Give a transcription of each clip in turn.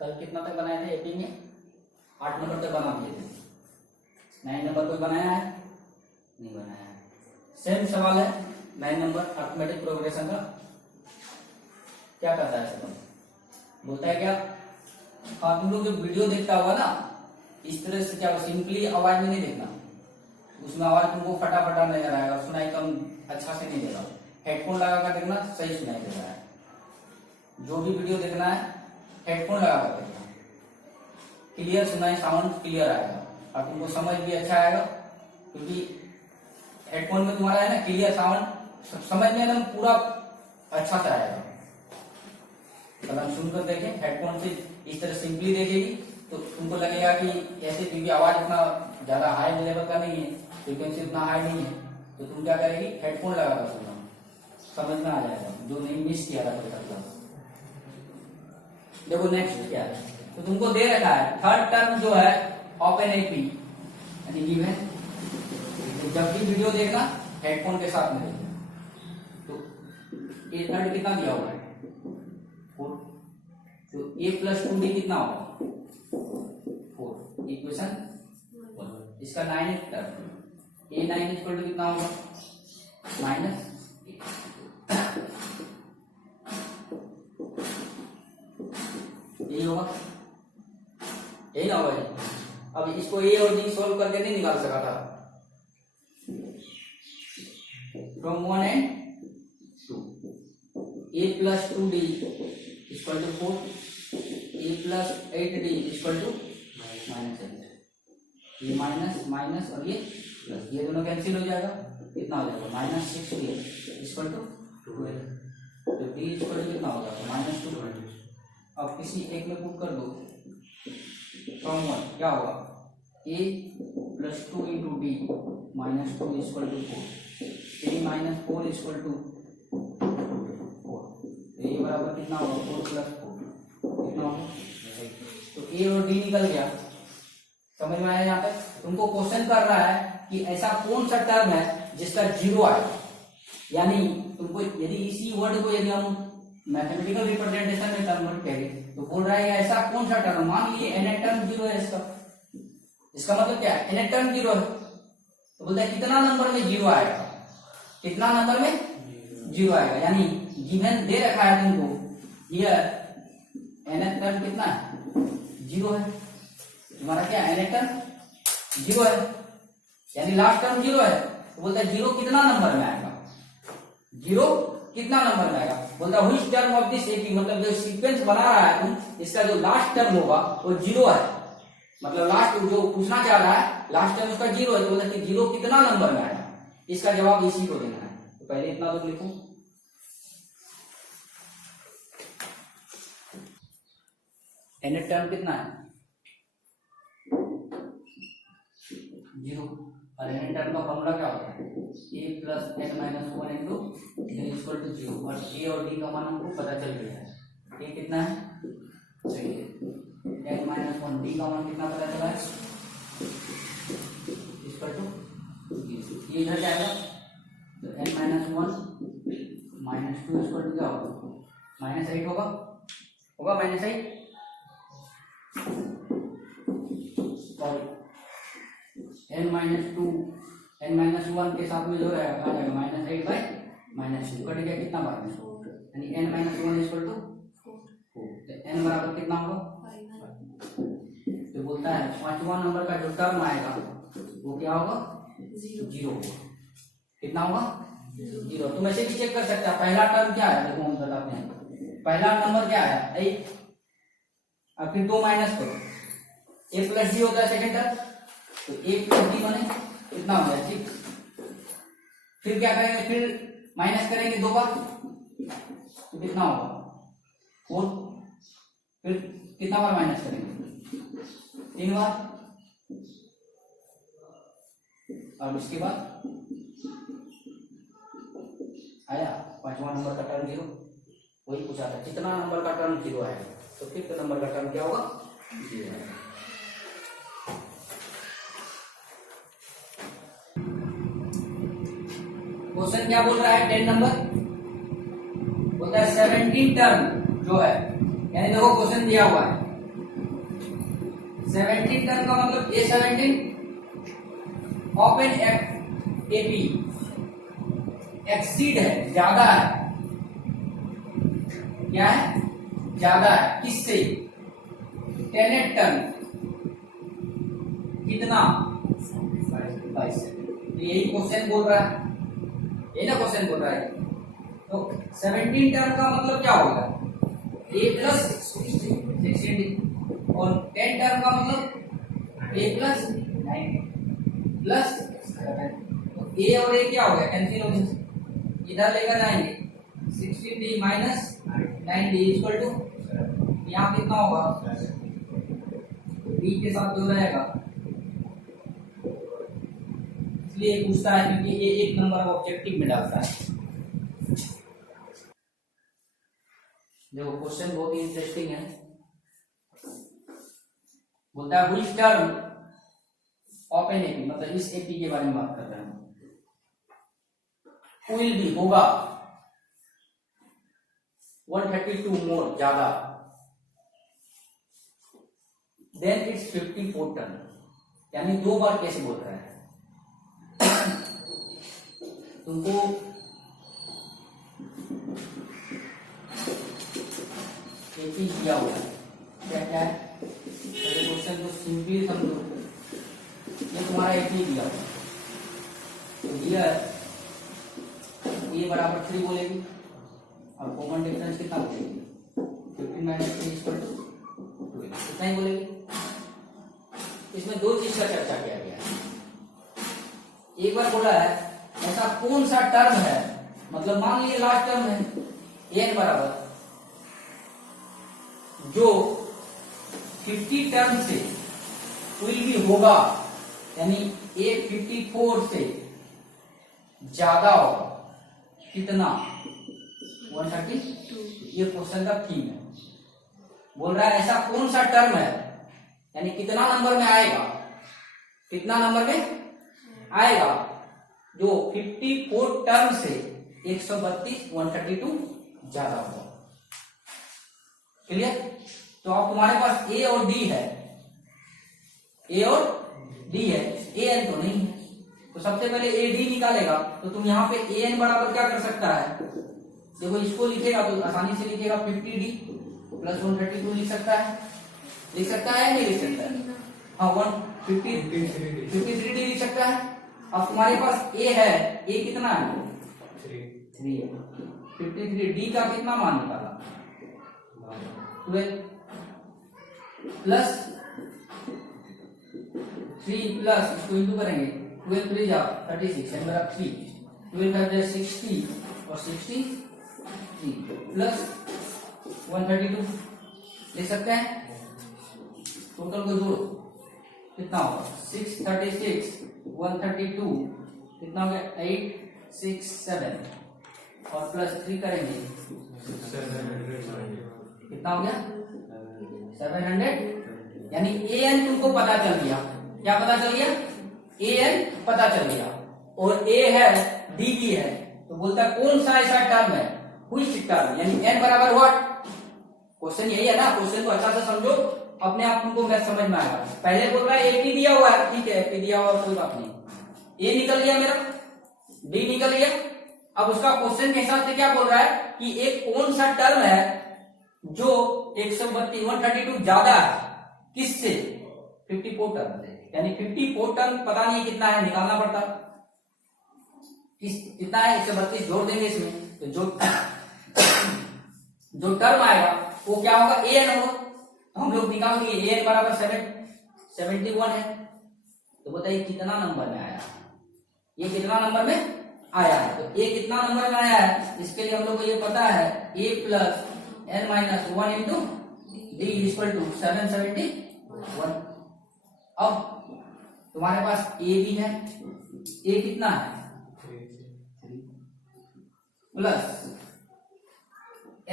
कल कितना तक बनाए थे एपी में? 8 नंबर तक बना दिए थे। 9 नंबर कोई बनाया है? नहीं बनाया है। सेम सवाल है 9 नंबर अर्थमेटिक प्रोग्रेशन का। क्या करता है सब? बोलता है क्या, तुम लोग जो वीडियो देखता होगा ना, इस तरह से क्या सिंपली आवाज में नहीं देखना, उसमें आवाज तुमको फटाफटा नजर आएगा, सुनाई कम अच्छा से नहीं देगा। हेडफोन लगा कर देखना, सही सुनाई दे रहा है। जो भी वीडियो देखना है हेडफोन लगा कर देखना, क्लियर सुनाई, साउंड क्लियर आएगा और तुमको समझ भी अच्छा आएगा, क्योंकि हेडफोन में तुम्हारा है ना क्लियर साउंड, समझ में एकदम पूरा अच्छा से आएगा। अगर हम सुनकर देखें हेडफोन से इस तरह सिंपली देखेगी तो तुमको लगेगा कि ऐसे, क्योंकि आवाज इतना ज्यादा हाई लेवल का नहीं है, फ्रीक्वेंसी उतना हाई नहीं है, तो तुम क्या करेगी, हेडफोन लगा कर सुनना, समझ में आ जाएगा, जो नहीं मिस किया था कोई क्लास। देखो नेक्स्ट क्या है, तो तुमको दे रखा है थर्ड टर्म जो है ऑफ एन एपी, यानी गिवन। जब भी वीडियो देखना हेडफोन के साथ में देखना। तो ए थर्ड कितना दिया हुआ है? 4। तो a प्लस 2d कितना होगा? 4। इक्वेशन इसका 9 टर्म, a9 इक्वल टू कितना होगा? माइनस यही होगा, यही ना होगा। अब इसको a और d सोल्व करके नहीं निकाल सका था from 1 and 2। a plus 2d equal to 4, a plus 8d equal to -8। ये माइनस माइनस और ये प्लस, ये दोनों कैंसिल हो जाएगा, कितना हो जाएगा? -6d equal to 12। तो d इक्वल टू कितना होगा? -2। अब किसी एक में पुट कर दो, फ्रॉम 1 क्या होगा? a plus 2 into d -2 equal to 4, a minus 4 equal to 4। ये बराबर कितना होगा? 4 प्लस 4 कितना होगा? तो a और d निकल गया। समझ में आया? यहाँ तक तुमको क्वेश्चन कर रहा है कि ऐसा कौन सा टर्म है जिसका 0 आएगा, यानी तुमको यदि इसी वर्ड को यदि हम मैथमेटिकल रिप्रेजेंटेशन में कन्वर्ट करें तो बोल रहा है ऐसा कौन सा टर्म, मान लीजिए n टर्म 0 है, इसका मतलब क्या है? n टर्म 0 है, तो बोलता है कितना नंबर में 0 आएगा, कितना नंबर में 0 आएगा, यानी गिवन दे रखा है तुमको, ये n टर्म कितना है? 0 है। तुम्हारा क्या n टर्म 0 है, यानी लास्ट टर्म 0 है, तो बोलता है 0 कितना नंबर में आएगा? 0 कितना नंबर में आएगा? बोलता है which term of this AP, मतलब जो सीक्वेंस बना रहा है तुम, इसका जो लास्ट टर्म होगा वो 0 है, मतलब लास्ट जो पूछना चाह रहा है लास्ट टर्म उसका 0 है, तो बोलता है कि 0 कितना नंबर में आएगा, इसका जवाब इसी को देना है। तो पहले इतना तो लिखो, n टर्म कितना है? 0। और n टर्म का फॉर्मूला क्या होता है? a plus n minus 1 into n equal to 0। और a और d का मान हमको पता चल गया है, a कितना है? n माइनस 1, d का मान कितना पता चला है? Equal to 0। ये इधर जाएगा तो n minus 1 minus 2 equal to क्या होगा? -8 होगा, होगा -8। और n माइनस 2 n माइनस 1 के साथ में जो है आ जाएगा -8 बाई -2, कट गया कितना बार में? यानी n minus 1 equal to 4। n बराबर कितना होगा? तो बोलता है 5वां नंबर का जो टर्म आएगा वो क्या होगा? 0 होगा। कितना होगा? 0। तुम ऐसे भी चेक कर सकते हैं, पहला टर्म क्या है, देखो हम बताते हैं। पहला नंबर क्या है? 8, और फिर 2 माइनस करो, a प्लस d होता है सेकेंड टर्म, तो a प्लस d बने कितना हो गया? 6। फिर क्या करेंगे? फिर माइनस करेंगे 2 बार, तो कितना होगा? 4। फिर कितना बार माइनस करेंगे? 3 बार। और उसके बाद आया 5वां नंबर का टर्म 0, वही पूछा था कितना नंबर का टर्म 0 आएगा, तो फिफ्थ नंबर का टर्म क्या होगा? 0 आएगा। क्वेश्चन क्या बोल रहा है? 10 नंबर बोलता है 17 टर्म जो है, यानी देखो क्वेश्चन दिया हुआ है 17 टर्म का मतलब A17 ओपन AP एक्सीड है, ज्यादा है, क्या है, ज्यादा है, किससे, 10 टन, कितना, 22 से। यही क्वेश्चन बोल रहा है, यही ना क्वेश्चन बोल रहा है। तो 17 टर्म का मतलब क्या होगा, A प्लस 16 और 10 टर्म का मतलब A प्लस 9 प्लस 7। तो A और A क्या हो गया, कैंसिल हो गया, इधर लेकर जाएंगे 16D minus 9D equal to, यहाँ कितना होगा, B के साथ जो रहेगा, इसलिए पूछता है क्योंकि ये एक नंबर ऑब्जेक्टिव में डालता है। देखो क्वेश्चन बहुत ही इंटरेस्टिंग है, बोलता है which term of an AP, मतलब इस एपी के बारे में बात कर रहे हैं, विल बी होगा 132 मोर ज्यादा देन इट्स 54 टन, यानी 2 बार कैसे बोल रहा है, तुमको एपी दिया हुआ है, क्या क्या है, क्वेश्चन को सिंपली समझो, ये तुम्हारा एपी दिया हुआ है, तो दिया ये बराबर 3 बोलेगी और कॉमन डिफरेंस कितना बोलेगी, 15 माइनस 3 इक्वल टू 12, कितना ही बोलेगी। इसमें 2 चीज का चर्चा किया गया है, एक बार बोला है ऐसा कौन सा टर्म है, मतलब मान लीजिए लास्ट टर्म है n बराबर जो 50 टर्म से विल भी होगा, यानी A 54 से ज्यादा होगा, कितना, 132। ये क्वेश्चन का थीम है, बोल रहा है ऐसा कौन सा टर्म है, यानी कितना नंबर में आएगा, कितना नंबर में आएगा जो 54 टर्म से 132 ज्यादा होगा। क्लियर। तो अब तुम्हारे पास A और D है, A और D है, AN तो नहीं है, तो सबसे पहले AD निकालेगा, तो तुम यहाँ पे AN बराबर क्या कर सकता है, देखो इसको लिखेगा तो आसानी से लिखेगा 50D प्लस 132 लिख सकता है, लिख सकता है नहीं लिख सकता है, हाँ 153D लिख सकता है। अब तुम्हारे पास A है, A कितना है, 3 है, 53D का कितना मान निकाला, 12 प्लस 3 प्लस इसको इंटू करेंगे, 12 3 जा 36 एंड बराबर 3, 12 5 60 और 63 प्लस 132 ले सकते हैं, टोटल को जोड़ो कितना होगा, 636 132 कितना हो गया, 867 और प्लस 3 करेंगे कितना हो गया, 700, यानी AN तुमको पता चल गया, क्या पता चल गया, AN पता चल गया, और A है D भी है, तो बोलता है कौन सा ऐसा टर्म है, व्हिच टर्म, यानी n बराबर व्हाट, क्वेश्चन यही है ना, क्वेश्चन को अच्छा से समझो, अपने आप तुमको मैथ समझ में आएगा। पहले बोल रहा है AP दिया हुआ है, ठीक है AP दिया हुआ कोई बात नहीं, A निकल गया मेरा, D निकल गया, अब उसका क्वेश्चन के हिसाब से क्या बोल रहा है कि एक कौन सा टर्म है जो 132 ज्यादा है, किससे, 54 टर्म से, यानी 54 टर्म पता नहीं कितना है, निकालना पड़ता, कितना है, 132 जोड़ देंगे इसमें, तो जो टर्म आएगा वो क्या होगा, AN होगा, तो हम लोग निकाल दिए AN बराबर 71 है, तो बताइए कितना नंबर में आया, ये कितना नंबर में आया है, तो A कितना नंबर में आया है, इसके लिए हम लोग को ये पता है A plus n minus 1 into D equal to 771। अब तुम्हारे पास A भी है, A कितना है, 3 प्लस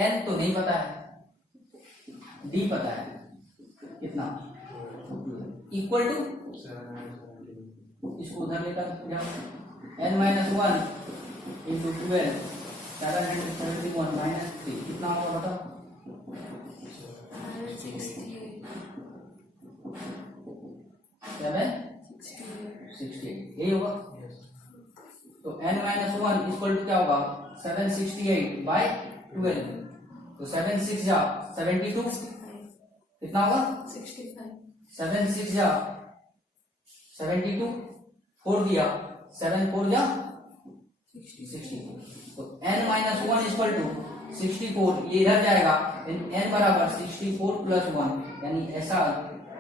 n तो नहीं पता है, D पता है कितना, इक्वल टू, इसको उधर लेकर जाओ, n माइनस 1 इंटू 12 771 माइनस 3 कितना होगा बताओ, 768 यही होगा। तो n माइनस 1 इक्वल टू क्या होगा 768/12। तो 7 6 जा 72 कितना होगा 7 6 जा 72 4 दिया 7 4 जा 64। तो n माइनस 1 इक्वल टू 64 ये इधर जाएगा n बराबर 64 प्लस 1 यानी ऐसा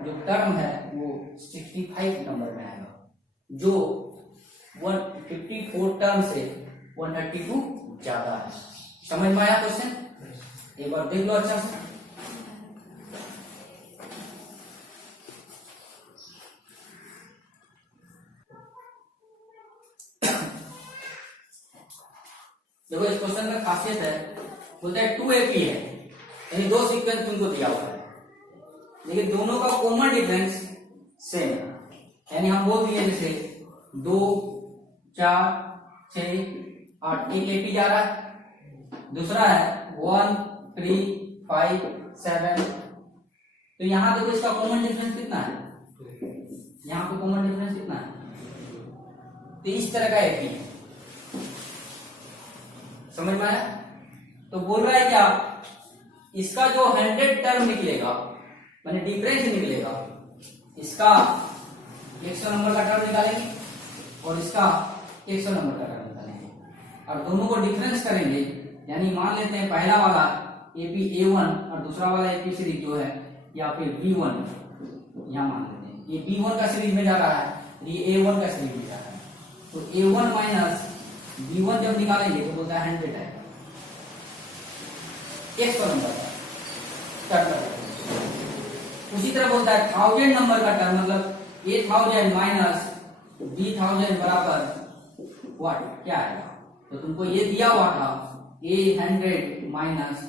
जो टर्म है वो 65 नंबर में आएगा जो 154 टर्म से 132 ज्यादा है। समझ में आया क्वेश्चन? एक बार देख लो अच्छा से। देखो इस क्वेश्चन का खासियत है बोलते हैं 2AP है यानी दो सीक्वेंस तुमको दिया हुआ है लेकिन दोनों का कॉमन डिफरेंस सेम है। यानी हम बोल दिए जैसे 2 4 6 8 एक AP जा रहा है दूसरा है 1 3 5 7। तो यहां देखो इसका कॉमन डिफरेंस कितना है यहाँ पे कॉमन डिफरेंस कितना है। तो इस तरह का AP है समझ में आया। तो बोल रहा है क्या इसका जो 100 टर्म निकलेगा माने डिफरेंस निकलेगा इसका 100 नंबर का टर्म निकालेंगे और इसका 100 नंबर का टर्म निकालेंगे और दोनों को डिफरेंस करेंगे। यानी मान लेते हैं पहला वाला AP A1 और दूसरा वाला AP सीरीज जो है या फिर B1 यहां मान लेते हैं ये B1 का सीरीज में जा रहा है ये A1 का सीरीज में जा रहा है। तो A1 माइनस B1 जब निकालेंगे तो बोलता है 100 है 100 नंबर का टर्म। उसी तरह बोलता है 1000 नंबर का टर्म मतलब 8000 माइनस B1000 बराबर व्हाट क्या आएगा। तो तुमको ये दिया हुआ था A100 माइनस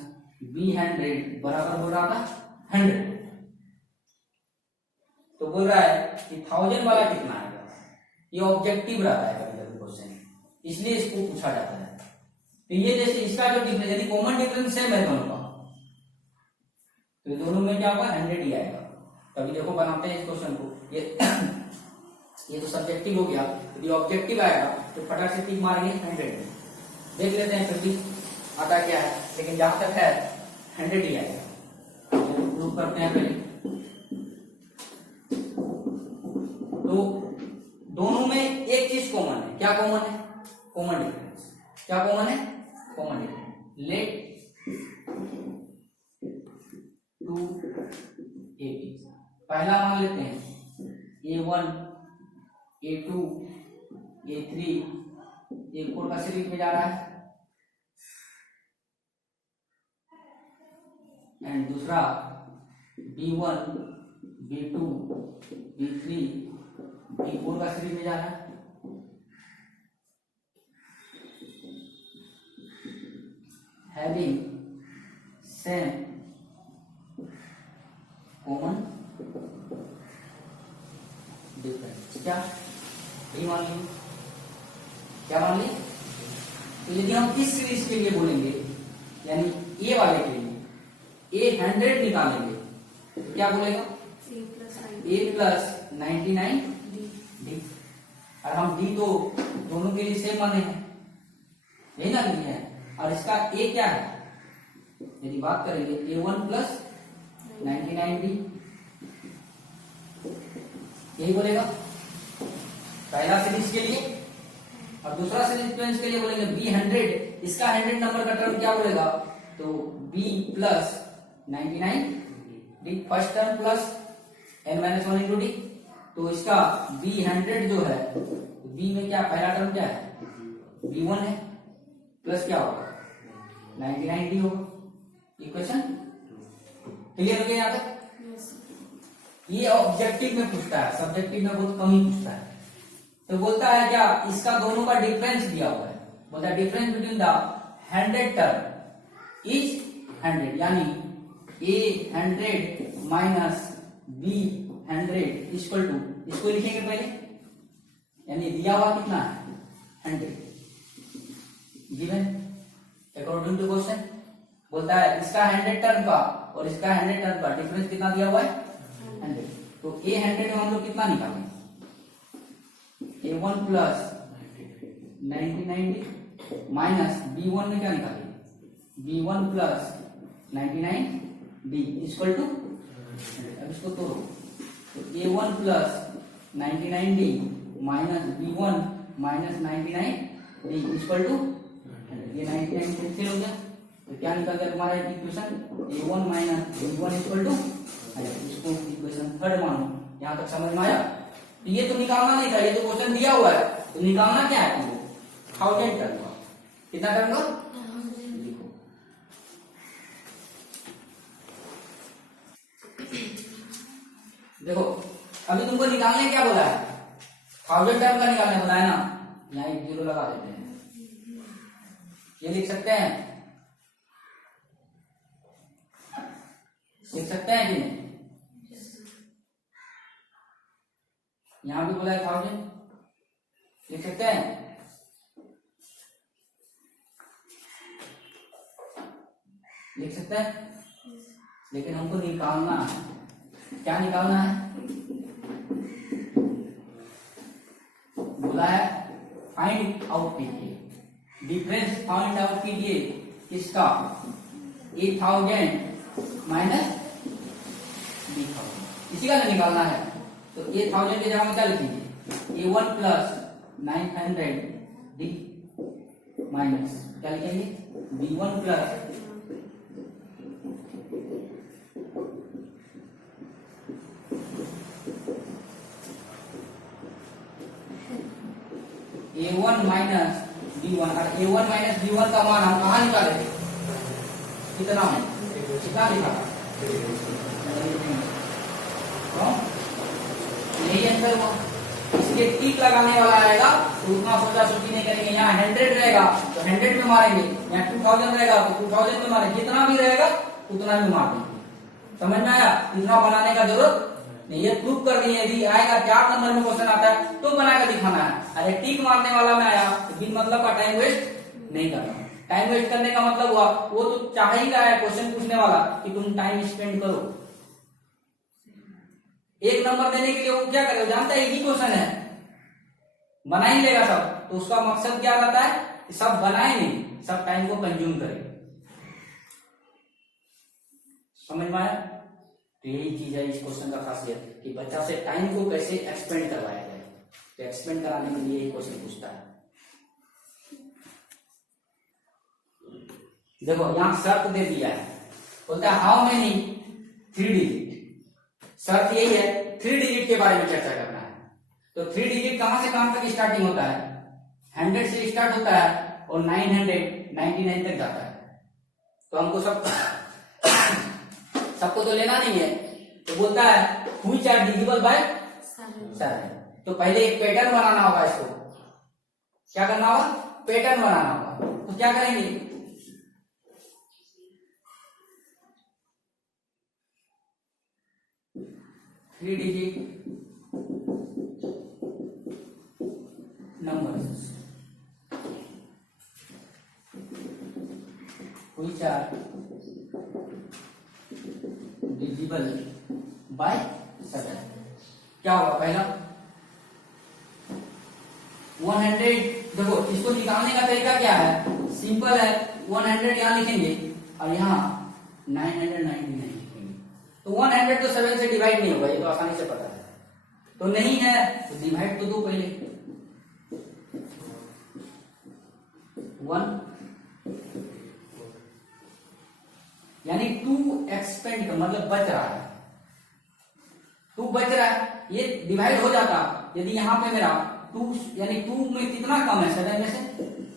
B100 बराबर बोल रहा था 100। तो बोल रहा है कि 1000 वाला कितना आएगा। ये ऑब्जेक्टिव रहता है कभी कभी क्वेश्चन इसलिए इसको पूछा जाता है। तो ये जैसे इसका जो डिफरेंस यदि कॉमन डिफरेंस सेम है दोनों का तो दोनों में क्या होगा 100 ही आएगा। तभी देखो बनाते हैं इस क्वेश्चन को ये तो सब्जेक्टिव हो गया यदि ऑब्जेक्टिव आएगा तो फटाक से टिक मारेंगे 100। देख लेते हैं फिर भी आता क्या है लेकिन जहां तक है 100 ही आएगा। प्रूव करते हैं पहले। तो दोनों में एक चीज कॉमन है क्या कॉमन है कॉमन डिफरेंस। क्या कॉमन है कॉमन डिफरेंस। लेट 2AP पहला मान लेते हैं A1 A2 A3 A4 का सीरीज में जा रहा है एंड दूसरा B1 B2 B3 B4 का सीरीज में जा रहा है। Having same common difference क्या यही मान ली क्या मान ली। तो यदि हम इस सीरीज के लिए बोलेंगे यानी ए वाले के लिए A100 निकालेंगे तो क्या बोलेगा A+99 D। और हम D तो दोनों के लिए सेम माने हैं यही ना नहीं है। और इसका A क्या है यदि बात करेंगे A1+99D यही बोलेगा पहला सीरीज के लिए। और दूसरा सीक्वेंस के लिए बोलेंगे B100 इसका 100 नंबर का टर्म क्या बोलेगा तो B+99D first term plus n-1 into D। तो इसका B100 जो है B में क्या पहला टर्म क्या है B1 है प्लस क्या होगा 99D होगा। इक्वेशन क्लियर हो गया यहाँ तक। ये ऑब्जेक्टिव में पूछता है सब्जेक्टिव में बहुत कम ही पूछता है। तो बोलता है क्या इसका दोनों का डिफरेंस दिया हुआ है बोलता है difference between the 100 term is 100 यानी A100 minus B100 equal to इसको लिखेंगे पहले यानी दिया हुआ कितना है 100 गिवन अकॉर्डिंग टू क्वेश्चन। बोलता है इसका 100 टर्म का और इसका 100 टर्म का डिफरेंस कितना दिया हुआ है 100। तो तो A100 में हम लोग कितना निकालें? A1 plus 99D minus B1 में क्या निकालें? B1 plus 99D equal to, अब इसको तोड़ो, तो A1 plus 99D minus B1 minus 99D equal to, ये 99 कैंसिल हो गया, तो क्या निकल गया तुम्हारा equation? A1 minus B1 equal to, इसको इक्वेशन थर्ड मानो। यहाँ तक समझ में आया? तो ये तो निकालना नहीं था, ये तो क्वेश्चन दिया हुआ है, तो निकालना क्या है तुमको? 1000 करूंगा, कितना करूंगा? लिखो, देखो अभी तुमको निकालने क्या बोला है? 1000 टर्म का निकालने बोला है ना, यहाँ एक जीरो लगा देते हैं, ये लिख सकते हैं, लिख सकते हैं कि नहीं? यहां भी बोला है 1000, लिख सकते हैं? लिख सकते हैं, लेकिन हमको निकालना है, क्या निकालना है? बोला है फाइंड आउट कीजिए, डिफरेंस फाइंड आउट कीजिए किसका? 8000 माइनस B1000, इसी का निकालना है। तो 8000 की जगह में क्या लिखेंगे? A1 प्लस 900D माइनस क्या लिखेंगे? B1 plus A1 minus B1, और A1 माइनस B1 का मान हम कहाँ निकाले? कितना है? कितना लिखा? यही आंसर हुआ। इसके टिक लगाने वाला आएगा तो उतना सोचा सोची नहीं करेंगे। यहाँ 100 रहेगा तो 100 में मारेंगे, यहाँ 2000 रहेगा तो 2000 में मारेंगे, जितना भी रहेगा उतना भी मार देंगे। समझ में आया? इतना बनाने का जरूरत नहीं, ये प्रूफ कर दिए। यदि आएगा 4 नंबर में क्वेश्चन आता है तो बनाकर दिखाना है। अरे टिक मारने वाला में आया तो बिन मतलब का टाइम वेस्ट नहीं करना। टाइम वेस्ट करने का मतलब हुआ वो तो चाह ही रहा है क्वेश्चन पूछने वाला कि तुम टाइम स्पेंड करो। 1 नंबर देने के लिए वो क्या करेगा? जानता है एक ही क्वेश्चन है, बना ही लेगा सब। तो उसका मकसद क्या रहता है कि सब बनाए नहीं, सब टाइम को कंज्यूम करे। समझ में आया? तो यही चीज है इस क्वेश्चन का खासियत कि बच्चा से टाइम को कैसे एक्सपेंड करवाया जाए। तो एक्सपेंड कराने के लिए क्वेश्चन पूछता है। देखो यहां शर्त दे दिया है, बोलता है हाउ मेनी 3 डिजिट। शर्त यही है 3 डिजिट के बारे में चर्चा करना है। तो 3 डिजिट कहां से कहां तक स्टार्टिंग होता है? 100 से स्टार्ट होता है और 999 तक जाता है। तो हमको सबको तो लेना नहीं है, तो बोलता है व्हिच आर डिविजिबल बाय 7। तो पहले एक पैटर्न बनाना होगा, इसको क्या करना होगा? पैटर्न बनाना होगा। तो क्या करेंगे? Three digit numbers which are divisible by 7। क्या होगा? पहला 100। देखो इसको निकालने का तरीका क्या है? सिंपल है, 100 यहां लिखेंगे और यहां 999 लिखेंगे। तो 100 तो 7 से डिवाइड नहीं होगा, ये तो आसानी से पता है। तो नहीं है तो डिवाइड तो दो पहले 1, यानी 2 एक्सपेंड का मतलब बच रहा है, 2 बच रहा है। ये डिवाइड हो जाता यदि यहाँ पे मेरा 2 यानी 2 में कितना कम है? 7 में से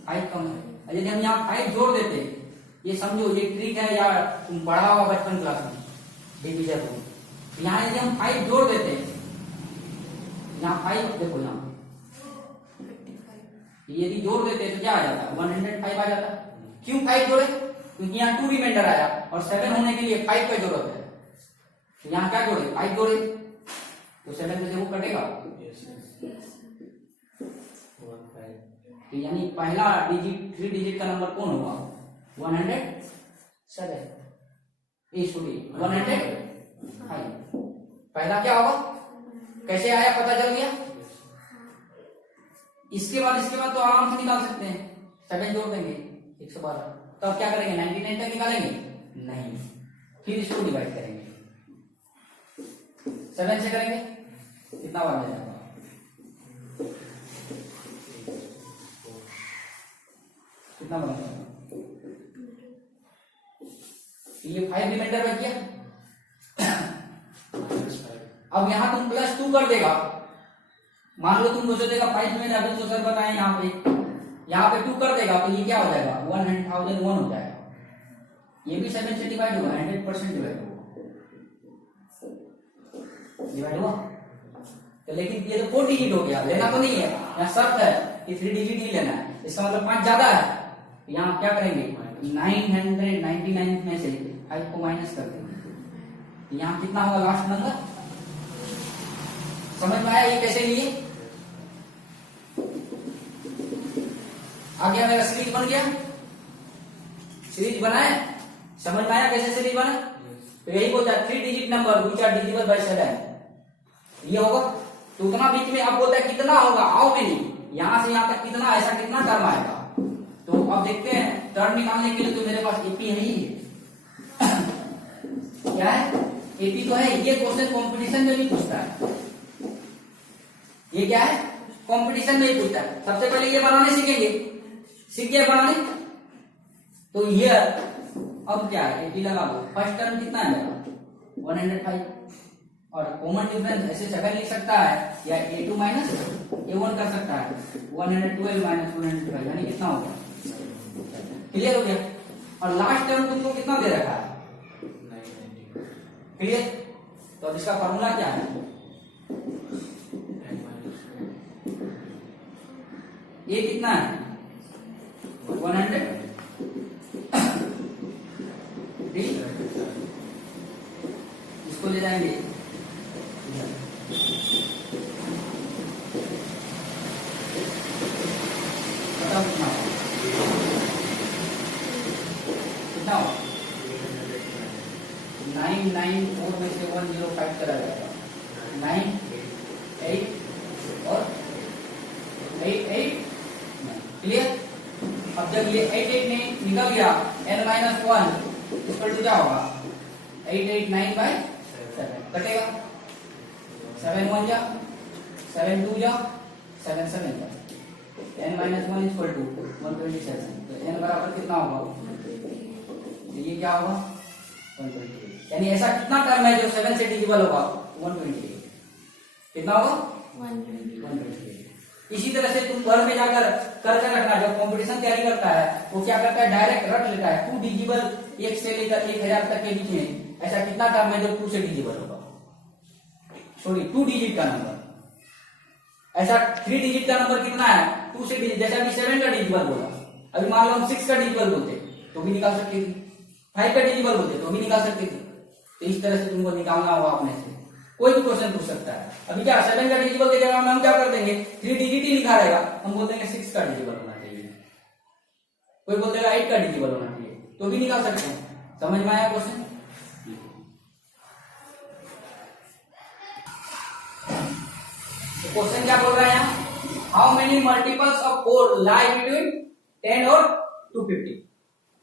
5 कम है। यदि हम यहाँ 5 जोड़ देते, ये समझो ये ट्रिक है या तुम पढ़ा हुआ बचपन क्लास में डिविजन को। यहाँ यदि हम 5 जोड़ देते, यहाँ 5 देखो यहाँ यदि जोड़ देते तो क्या आ जाता? 105 आ जाता। क्यों 5 जोड़े? क्योंकि यहाँ 2 रिमाइंडर आया और 7 होने के लिए 5 का जरूरत है। तो यहाँ क्या जोड़े? 5 जोड़े तो 7 में से वो कटेगा। तो यानी पहला डिजिट 3 डिजिट का नंबर कौन होगा? 107। 105। पहला क्या होगा? कैसे आया पता चल गया। इसके बाद तो आराम से निकाल सकते हैं, 7 जोड़ देंगे 112। तो अब क्या करेंगे, 99 तक निकालेंगे नहीं, फिर इसको डिवाइड करेंगे 7 से करेंगे, कितना बार मिल जाएगा, कितना बन जाएगा, ये 5 रिमाइंडर बच गया। अब यहां तुम +2 कर देगा, मान लो तुम सोचेगा 5 में अभी तो सर बताएं यहाँ पे 2 कर देगा, तो ये क्या हो जाएगा 1001 हो जाएगा। ये भी 7 से डिवाइड होगा, 100% डिवाइड हुआ। तो लेकिन ये तो 4 डिजिट हो गया, लेना तो नहीं है, यहाँ शर्त है कि 3 डिजिट ही लेना है, इसका मतलब 5 ज्यादा है। तो यहाँ क्या करेंगे, 999 में से 5 को माइनस कर देंगे, यहाँ कितना होगा लास्ट नंबर। समझ में आया ये कैसे लिए। आ गया मेरा सीरीज बन गया, सीरीज बनाए, समझ में आया कैसे सीरीज बना। तो यही बोलता है 3 digit number which are divisible by 7 ये होगा। तो उतना बीच में अब बोलता है कितना होगा, आओ मेनी, यहां से यहां तक कितना, ऐसा कितना टर्म आएगा। तो अब देखते हैं टर्म निकालने के लिए, तो मेरे पास एपी है ही क्या है, एपी तो है। ये क्वेश्चन कंपटीशन में भी पूछता है, ये क्या है कंपटीशन में ही पूछता है। सबसे पहले ये बनाने सीखेंगे, सीख गए बनाने। तो ये अब क्या है, एपी लगा दो, फर्स्ट टर्म कितना है 105, और कॉमन डिफरेंस ऐसे सेकंड लिख सकता है, या a2 माइनस a1 कर सकता है, 112 माइनस 105 यानी कितना हो गया, क्लियर हो गया। और लास्ट टर्म तुमको कितना दे रखा है, क्लियर। तो अब इसका फॉर्मूला क्या है, ये कितना है 100 इसको ले जाएंगे बताओ कितना कितना 994 में से 105 चला जाएगा, 9 8 और 8 क्लियर। अब जब ये 8 निकल गया n-1 इक्वल टू क्या होगा 889/7 कटेगा, 7 1 जा 7 2 जा 7 7 जा, n-1 इक्वल टू 127। तो n बराबर कितना होगा, तो ये क्या होगा 128। यानी ऐसा कितना टर्म है जो 7 से डिविजिबल होगा 128, कितना होगा 128। इसी तरह से तुम घर में जाकर करके रखना, जब कंपटीशन तैयारी करता है वो क्या करता है डायरेक्ट रख लेता है 2 डिजिबल 1 से लेकर 1000 तक के बीच में ऐसा कितना टर्म है जो 2 से डिजिबल होगा, सॉरी 2 डिजिट का नंबर। ऐसा 3 डिजिट का नंबर कितना है 2 से डिजिट, जैसा अभी 7 का डिजिबल बोला, अभी मान लो हम 6 का डिजिबल बोलते तो भी निकाल सकते थे, 5 का डिजिबल बोलते तो भी निकाल सकते थे। तो इस तरह से तुमको निकालना होगा अपने से, कोई भी क्वेश्चन पूछ सकता है। अभी क्या 7 का डिजिबल के जगह में हम क्या कर देंगे 3 डिजिट ही लिखा रहेगा, हम बोल देंगे 6 का डिजिबल होना चाहिए, कोई बोल देगा 8 का डिजिबल होना चाहिए, तो भी निकाल सकते हैं। समझ में आया क्वेश्चन। क्वेश्चन क्या बोल रहा है यहाँ, how many multiples of 4 lie between 10 और 250।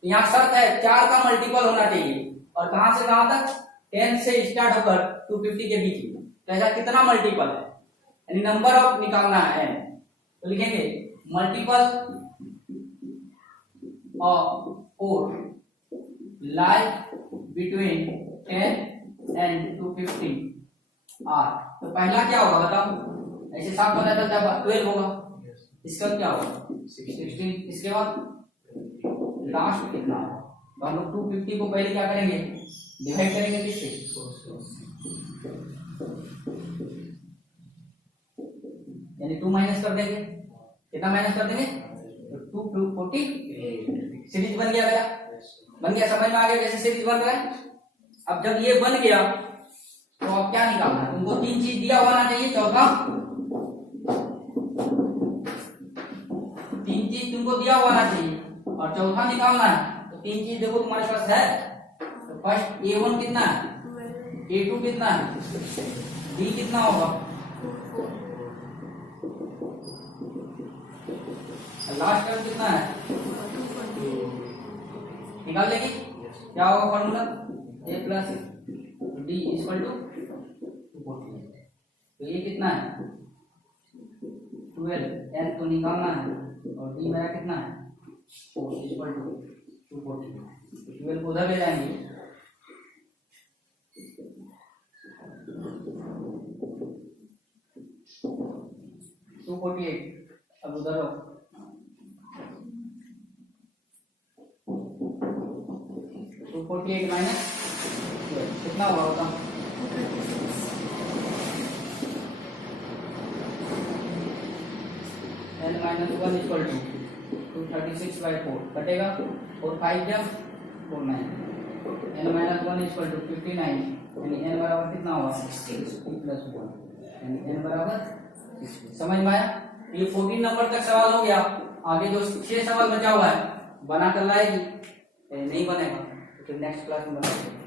यहाँ शर्त है 4 का मल्टीपल होना चाहिए, और कहां से कहां तक 10 से स्टार्ट होकर 250 के बीच में। तो ऐसा कितना मल्टीपल है, यानी नंबर ऑफ निकालना है, तो लिखेंगे multiple of 4 lie between 10 and 250 are. तो पहला क्या होगा बताओ, ऐसे साफ पता चलता है 12 होगा, इसका क्या होगा 16, इसके बाद लास्ट कितना होगा, तो हम लोग 250 को पहले क्या करेंगे डिवाइड करेंगे किससे, यानी 2 माइनस कर देंगे, कितना माइनस कर देंगे तो 240 सीरीज बन गया, बन गया, समझ में आ गया कैसे सीरीज बन रहा है। अब जब ये बन गया तो अब क्या निकालना है, तुमको 3 चीज दिया होना चाहिए, चौथा 3 चीज तुमको दिया होना चाहिए और चौथा निकालना है। तो 3 चीज देखो तुम्हारे पास है, तो फर्स्ट A1 कितना है, A2 कितना है, B कितना होगा लास्ट टर्म कितना है, निकाल लेगी। क्या होगा formula, A plus D equal to 14। तो ये कितना है 12, एन तो निकालना है और डी मेरा कितना है 4 इक्वल टू 240। 12 को उधर ले जाएंगे, 248 अब उधर हो, 248 माइनस 12 कितना हुआ होता, n माइनस 1 इक्वल टू 236/4 कटेगा, 4 5 जब 4 9, n माइनस 1 इक्वल टू 59, यानी n बराबर कितना होगा 60 प्लस 1, यानी n बराबर 60। समझ में आया। ये 14 नंबर तक सवाल हो गया। आगे जो 6 सवाल बचा हुआ है बना कर लाएगी, नहीं बनेगा तो फिर नेक्स्ट क्लास में बनाएंगे।